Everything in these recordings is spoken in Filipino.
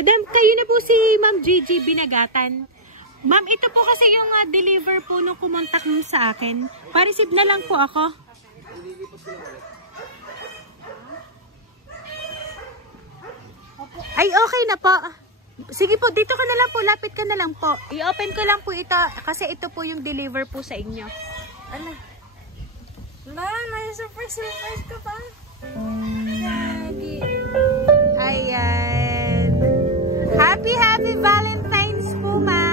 Madam, kayo na po si Ma'am Gigi Binagatan. Ma'am, ito po kasi yung deliver po nung kumontak nyo sa akin. Pa-receive na lang po ako. Ay, okay na po. Sige po, dito ka na lang po. Lapit ka na lang po. I-open ko lang po ito kasi ito po yung deliver po sa inyo. Ano? May surprise ka pa. Ayan. Happy Valentine's po, ma'am.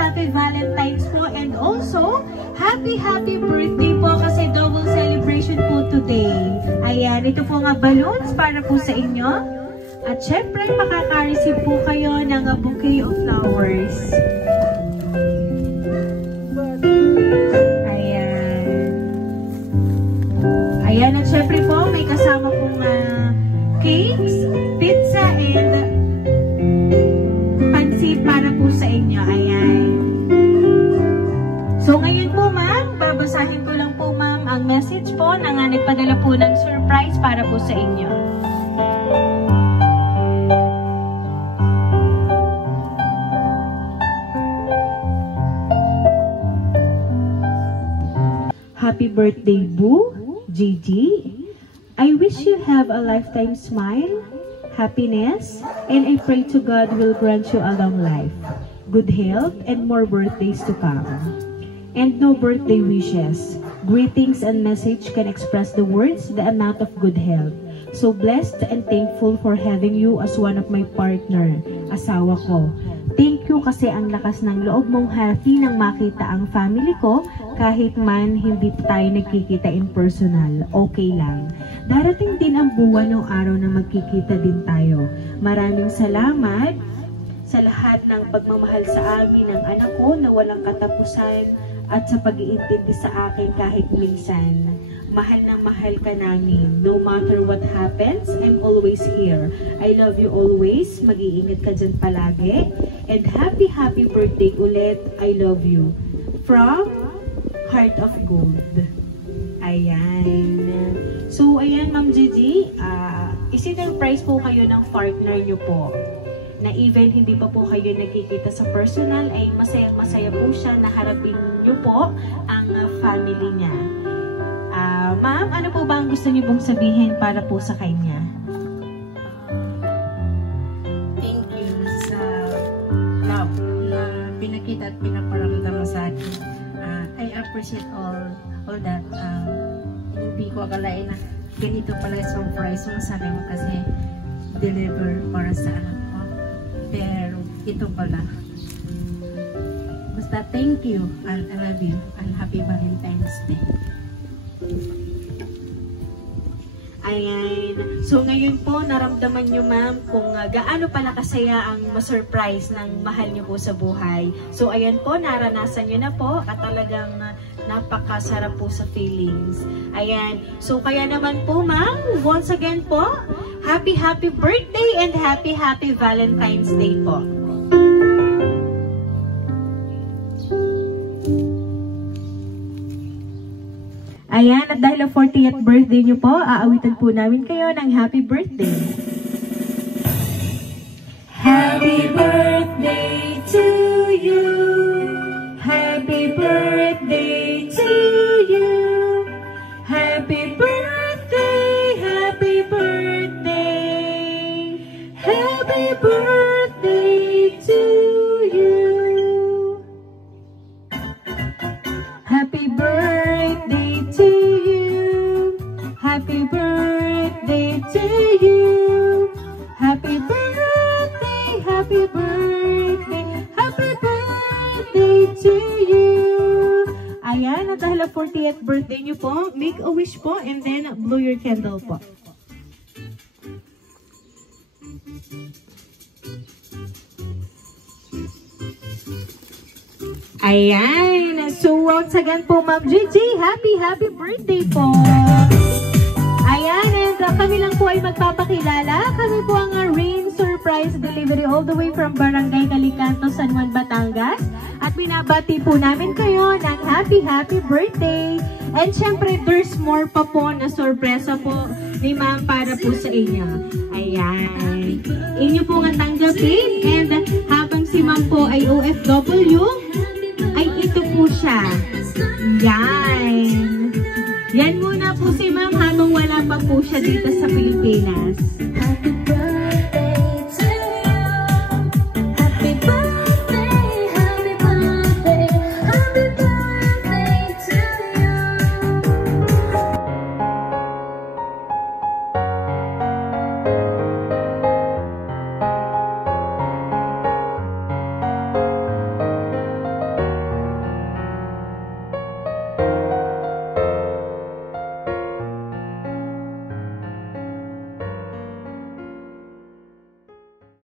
Happy Valentine's po, and also happy birthday po kasi double celebration po today. Ayan, ito po nga balloons para po sa inyo. At syempre makaka-receive po kayo ng bouquet of flowers. Ayan. Ayan, at syempre po may kasama pong cakes, pizza, and pansit para po sa inyo. Ayan. So ngayon po ma'am, babasahin ko lang po ma'am ang message po na nagpadala po ng surprise para po sa inyo. Happy birthday, Boo, Gigi. I wish you have a lifetime smile, happiness, and I pray to God will grant you a long life, good health, and more birthdays to come. And no birthday wishes. Greetings and message can express the words, the amount of good health. So blessed and thankful for having you as one of my partner, asawa ko. Thank you kasi ang lakas ng loob mong happy nang makita ang family ko kahit man hindi tayo nagkikita in personal. Okay lang. Darating din ang buwan ng araw na magkikita din tayo. Maraming salamat sa lahat ng pagmamahal sa amin ng anak ko na walang katapusan at sa pag-iintindi sa akin kahit minsan. Mahal na mahal ka namin. No matter what happens, I'm always here. I love you always. Mag-iingat ka dyan palagi. And happy birthday ulit. I love you. From Heart of Gold. Ayan. So, ayan Ma'am Gigi. Isi-surprise po kayo ng partner nyo po. Na even hindi pa po kayo nagkikita sa personal, ay masaya po siya na harapin nyo po ang family niya. Ma'am, ano po ba ang gusto niyo pong sabihin para po sa kanya? Thank you sa love na pinakita at pinaparamdam mo sa akin. I appreciate all that. Hindi ko akalain na ganito pala surprise mo sa akin kasi deliver para sa anak ko. Pero ito pala. Basta thank you and I love you and happy Valentine's Day. Ayan. So ngayon po, naramdaman nyo ma'am kung gaano pala kasaya ang ma-surprise ng mahal nyo po sa buhay. So ayan po, naranasan nyo na po at talagang napakasarap po sa feelings. Ayan. So kaya naman po ma'am, once again po, happy birthday and happy Valentine's Day po. Ayan, at dahil ang 40th birthday nyo po, aawitan po namin kayo ng happy birthday. Happy birthday to you. Happy birthday to you. Happy birthday, happy birthday. Happy birthday to you. Happy birthday to you. Happy birthday to you. Happy birthday, happy birthday, happy birthday to you. Ayan, at dahil 40th birthday nyo po, make a wish po and then blow your candle po. Ayan. So, once again po, Ma'am Gigi, happy birthday po. Ayan, and kami lang po ay magpapakilala. Kami po ang Rain Surprise Delivery all the way from Barangay Calicanto, San Juan, Batangas. At binabati po namin kayo ng happy birthday. And syempre, there's more pa po na sorpresa po ni Ma'am para po sa inyo. Ayan. Inyo po nga tanggapin. And habang si Ma'am po ay OFW, ay ito po siya. Yan. Yan muna po si Ma'am habang wala pa po siya dito sa Pilipinas.